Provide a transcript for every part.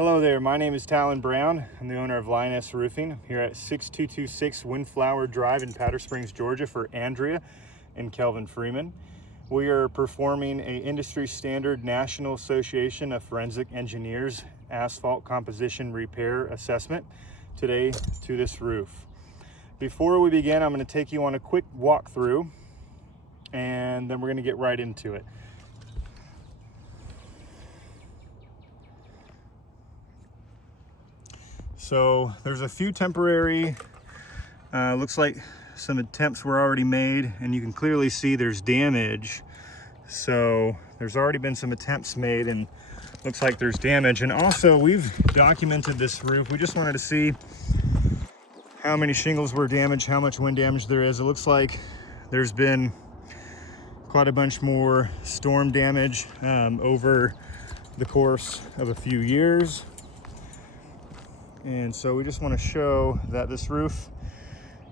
Hello there, my name is Talon Brown. I'm the owner of Lioness Roofing. I'm here at 6226 Windflower Drive in Powder Springs, Georgia for Andrea and Kelvin Freeman. We are performing a industry standard National Association of Forensic Engineers asphalt composition repair assessment today to this roof. Before we begin, I'm going to take you on a quick walkthrough and then we're going to get right into it. So there's a few temporary, looks like some attempts were already made, and you can clearly see there's damage. So there's already been some attempts made and looks like there's damage. And also we've documented this roof. We just wanted to see how many shingles were damaged, how much wind damage there is. It looks like there's been quite a bunch more storm damage over the course of a few years. And so we just want to show that this roof,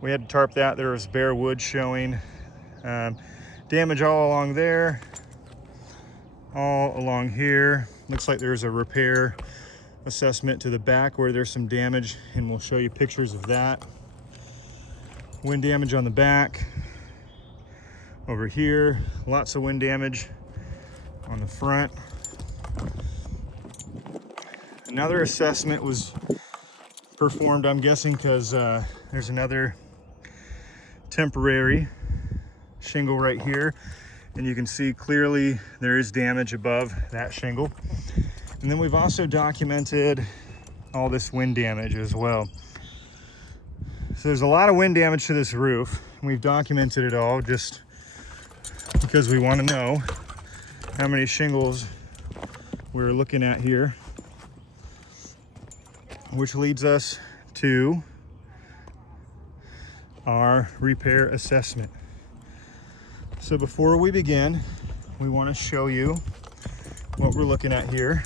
we had to tarp that. There was bare wood showing. Damage all along there, all along here. Looks like there's a repair assessment to the back where there's some damage, and we'll show you pictures of that. Wind damage on the back. Over here, lots of wind damage on the front. Another assessment was performed, I'm guessing, because there's another temporary shingle right here, and you can see clearly there is damage above that shingle. And then we've also documented all this wind damage as well. So there's a lot of wind damage to this roof. We've documented it all just because we want to know how many shingles we're looking at here, which leads us to our repair assessment. So before we begin, we want to show you what we're looking at here.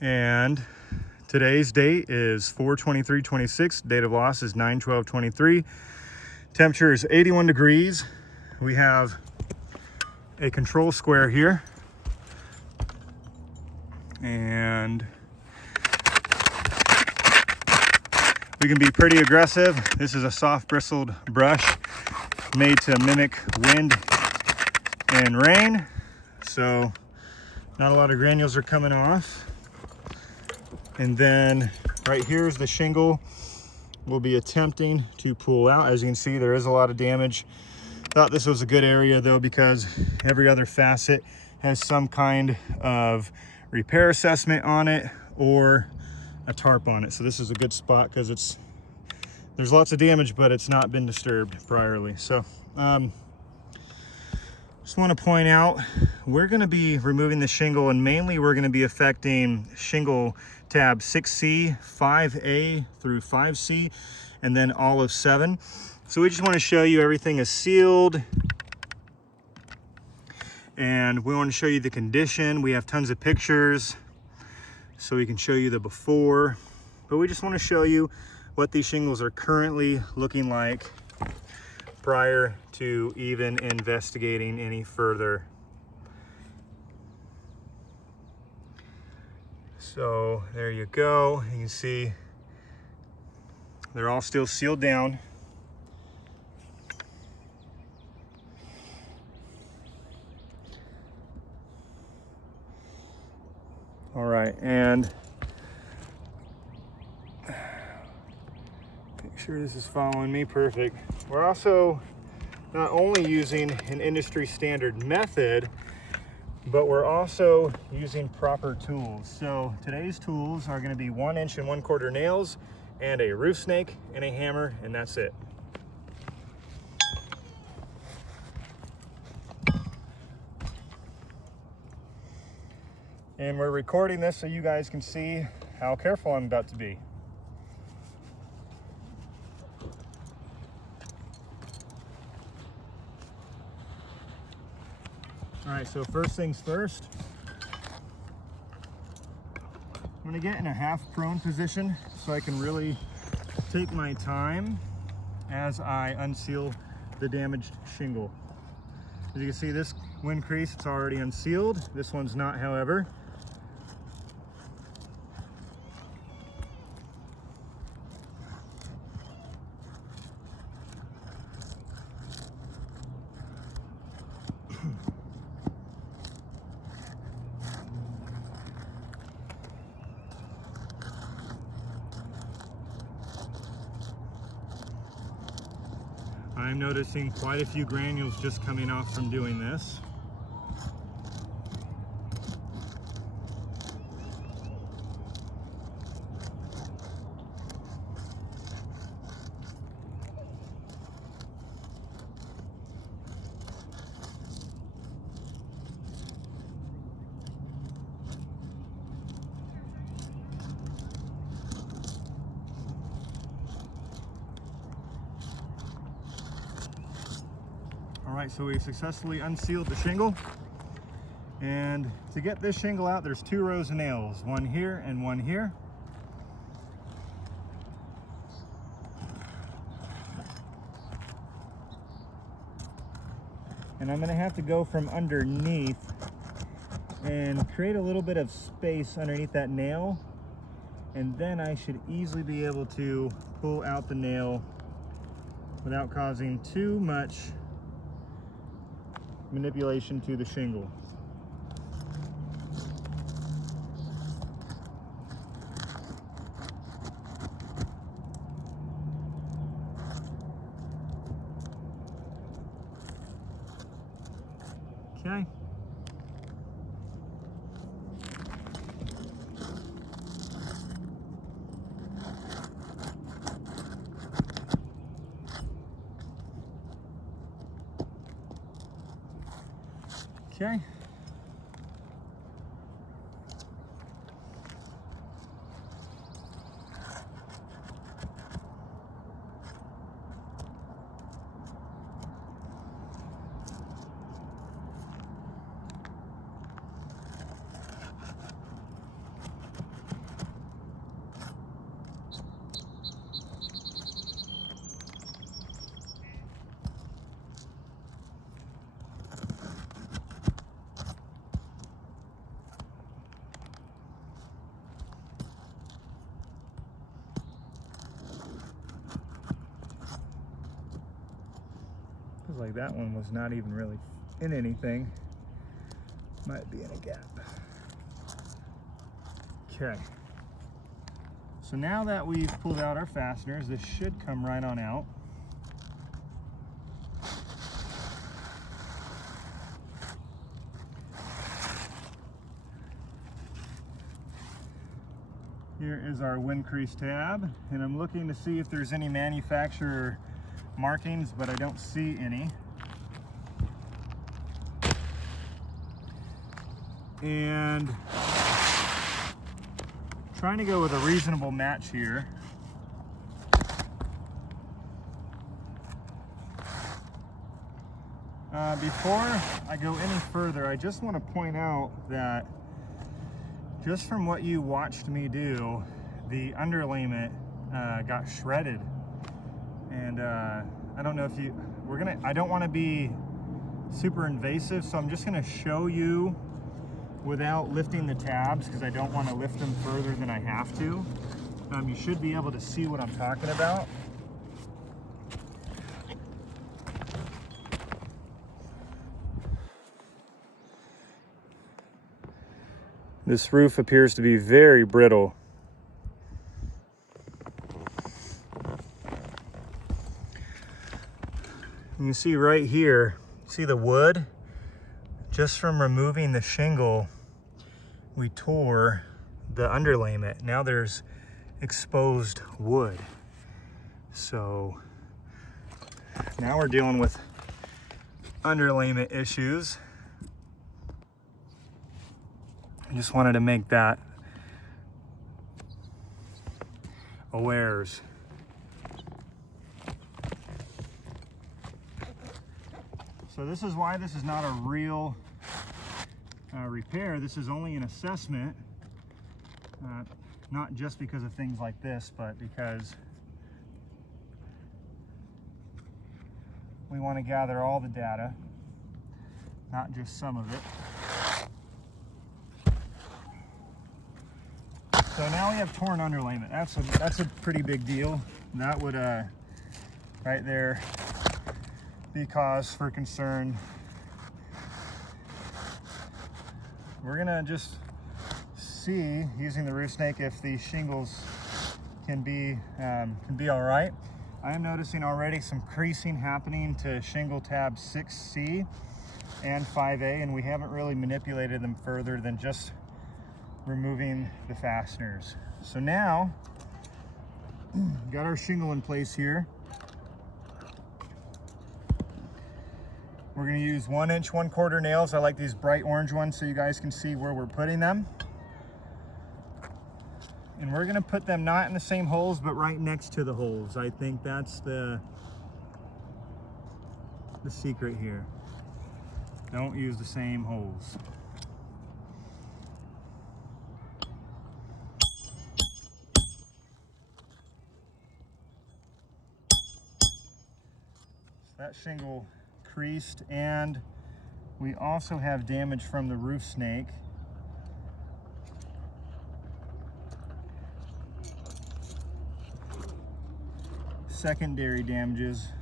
And today's date is 4/23/26. Date of loss is 9/12/23. Temperature is 81 degrees. We have a control square here. And we can be pretty aggressive. This is a soft bristled brush made to mimic wind and rain. So not a lot of granules are coming off. And then right here is the shingle we'll be attempting to pull out. As you can see, there is a lot of damage. Thought this was a good area though, because every other facet has some kind of repair assessment on it or a tarp on it. So this is a good spot because there's lots of damage, but it's not been disturbed priorly. So just want to point out, we're going to be removing the shingle, and mainly we're going to be affecting shingle tab 6C, 5A through 5C, and then all of 7. So we just want to show you everything is sealed, and we want to show you the condition. We have tons of pictures so we can show you the before, but we just want to show you what these shingles are currently looking like prior to even investigating any further. So there you go. You can see they're all still sealed down. All right, and make sure this is following me perfect. We're also not only using an industry standard method, but we're also using proper tools. So today's tools are going to be 1 1 1/4 nails and a roof snake and a hammer, and that's it. And we're recording this so you guys can see how careful I'm about to be. All right, so first things first, I'm gonna get in a half prone position so I can really take my time as I unseal the damaged shingle. As you can see, this wind crease, it's already unsealed. This one's not, however. I'm noticing quite a few granules just coming off from doing this. All right, so we've successfully unsealed the shingle. And to get this shingle out, there's 2 rows of nails, one here and one here. And I'm gonna have to go from underneath and create a little bit of space underneath that nail. And then I should easily be able to pull out the nail without causing too much manipulation to the shingle. Okay. Okay. Feels like that one was not even really in anything. Might be in a gap. Okay. So now that we've pulled out our fasteners, this should come right on out. Here is our wind crease tab, and I'm looking to see if there's any manufacturer markings, but I don't see any. And trying to go with a reasonable match here. Before I go any further, I just want to point out that just from what you watched me do, the underlayment got shredded. And I don't know if you, I don't want to be super invasive, so I'm just going to show you without lifting the tabs, because I don't want to lift them further than I have to. You should be able to see what I'm talking about. This roof appears to be very brittle. You can see right here, see the wood? Just from removing the shingle, we tore the underlayment. Now there's exposed wood. So now we're dealing with underlayment issues. I just wanted to make that awares. So this is why this is not a real repair. This is only an assessment, not just because of things like this, but because we want to gather all the data, not just some of it. So now we have torn underlayment. That's a pretty big deal. That would right there be cause for concern. We're gonna just see, using the roof snake, if these shingles can be all right. I am noticing already some creasing happening to shingle tab 6C and 5A, and we haven't really manipulated them further than just removing the fasteners. So now, got our shingle in place here. We're gonna use 1" 1/4 nails. I like these bright orange ones so you guys can see where we're putting them. And we're gonna put them not in the same holes, but right next to the holes. I think that's the secret here. Don't use the same holes. So that shingle creased, and we also have damage from the roof snake. Secondary damages,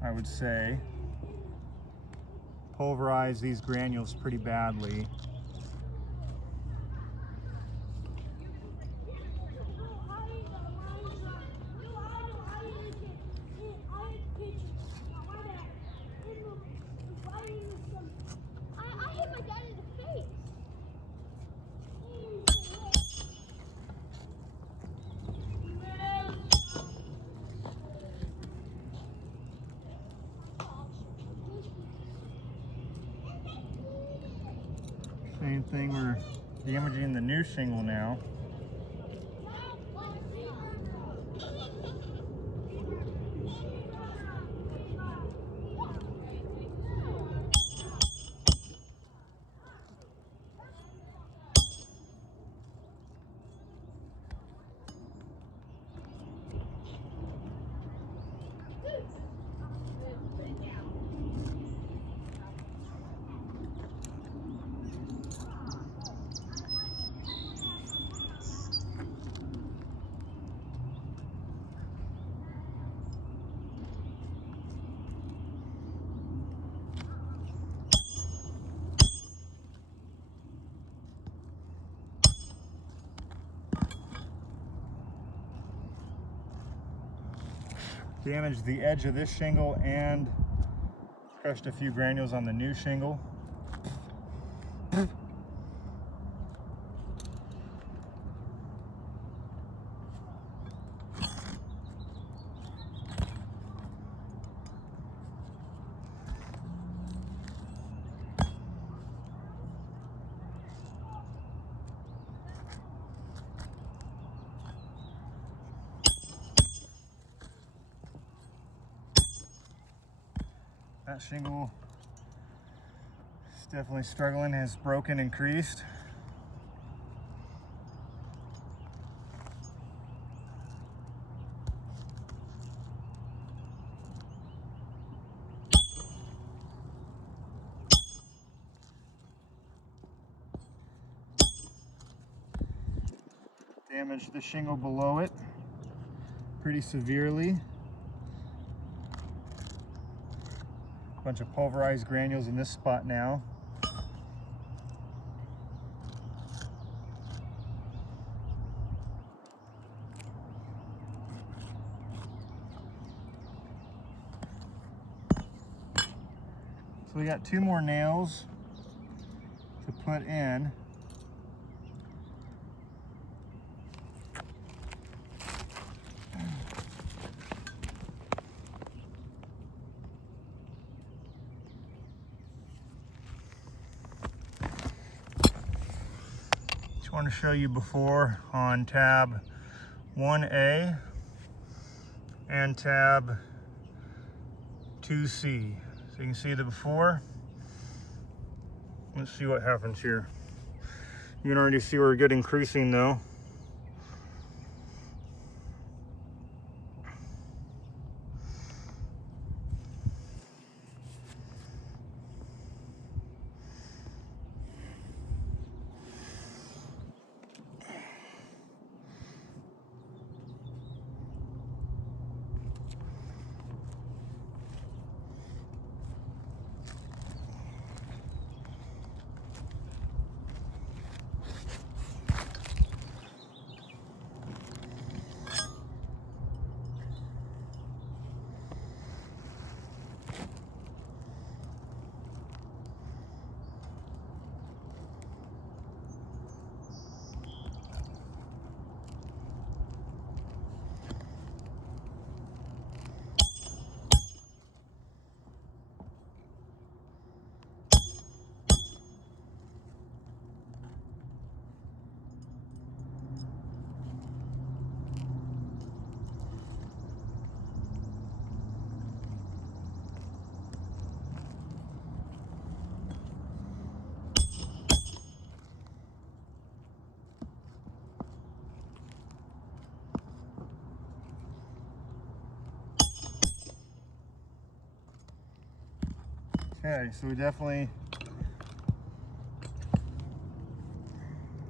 I would say. Pulverize these granules pretty badly. Same thing, we're damaging the new shingle now. Damaged the edge of this shingle and crushed a few granules on the new shingle. That shingle is definitely struggling, has broken and creased. Damaged the shingle below it pretty severely. Bunch of pulverized granules in this spot now. So we got 2 more nails to put in. I want to show you before on tab 1A and tab 2C. So you can see the before. Let's see what happens here. You can already see we're getting creasing though. Okay, so we definitely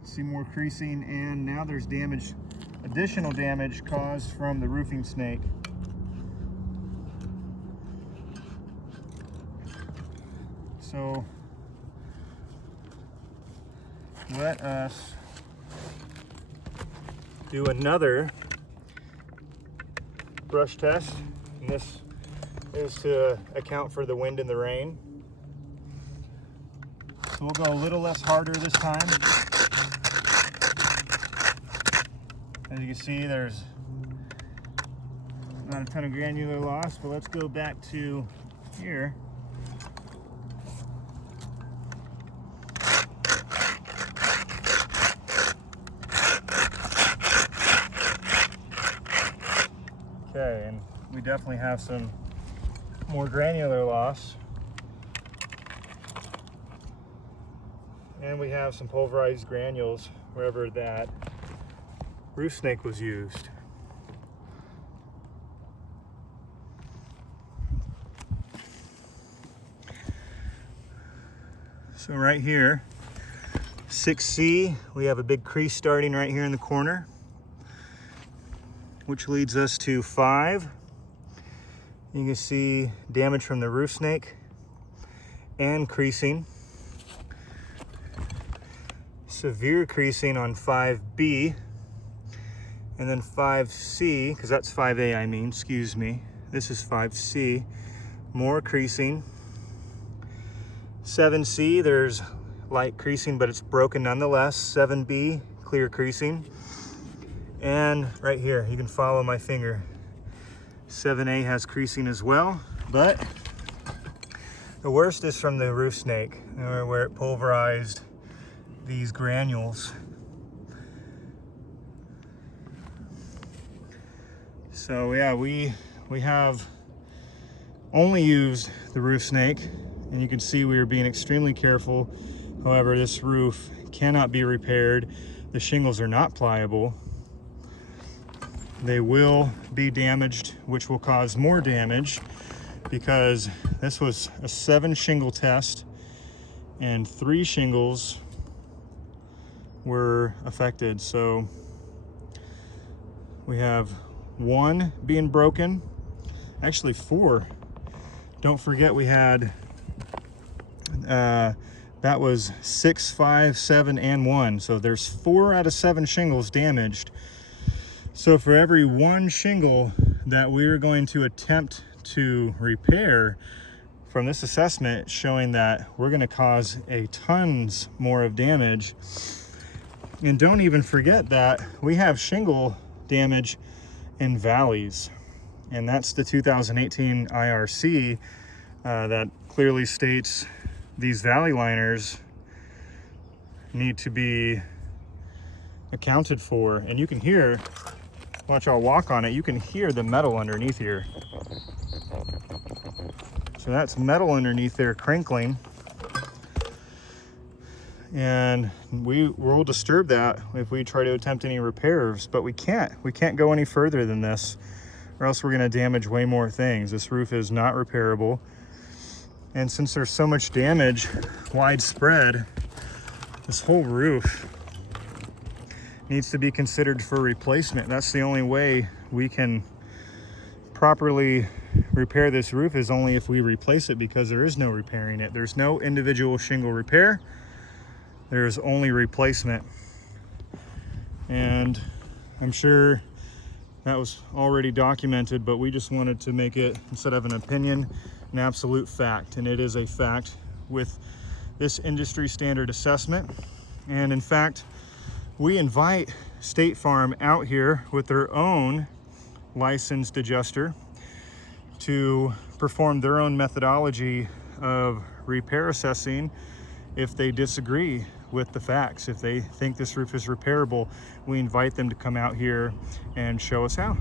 see more creasing, and now there's damage, additional damage caused from the roofing snake. So let us do another brush test, and this is to account for the wind and the rain. So we'll go a little less harder this time. As you can see, there's not a ton of granular loss, but let's go back to here. Okay, and we definitely have some more granular loss. And we have some pulverized granules wherever that roof snake was used. So right here, 6C, we have a big crease starting right here in the corner, which leads us to 5. You can see damage from the roof snake and creasing. Severe creasing on 5B, and then 5C, because that's 5A, I mean, excuse me. This is 5C, more creasing. 7C, there's light creasing, but it's broken nonetheless. 7B, clear creasing. And right here, you can follow my finger. 7A has creasing as well, but the worst is from the roof snake, where it pulverized these granules. So yeah, we have only used the roof snake, and you can see we are being extremely careful. However, this roof cannot be repaired. The shingles are not pliable. They will be damaged, which will cause more damage, because this was a 7 shingle test and 3 shingles were affected. So we have 1 being broken, actually 4. Don't forget we had that was 6, 5, 7, and 1. So there's 4 out of 7 shingles damaged. So for every 1 shingle that we're going to attempt to repair, from this assessment showing that we're going to cause a tons more of damage. And don't even forget that we have shingle damage in valleys, and that's the 2018 IRC that clearly states these valley liners need to be accounted for. And you can hear, watch, I'll walk on it, you can hear the metal underneath here. So that's metal underneath there crinkling, and we will disturb that if we try to attempt any repairs, but we can't go any further than this, or else we're going to damage way more things. This roof is not repairable, and since there's so much damage widespread, this whole roof needs to be considered for replacement. That's the only way we can properly repair this roof, is only if we replace it, because there is no repairing it. There's no individual shingle repair. There's only replacement. And I'm sure that was already documented, but we just wanted to make it, instead of an opinion, an absolute fact. And it is a fact with this industry standard assessment. And in fact, we invite State Farm out here with their own licensed adjuster to perform their own methodology of repair assessing if they disagree with the facts. If they think this roof is repairable, we invite them to come out here and show us how.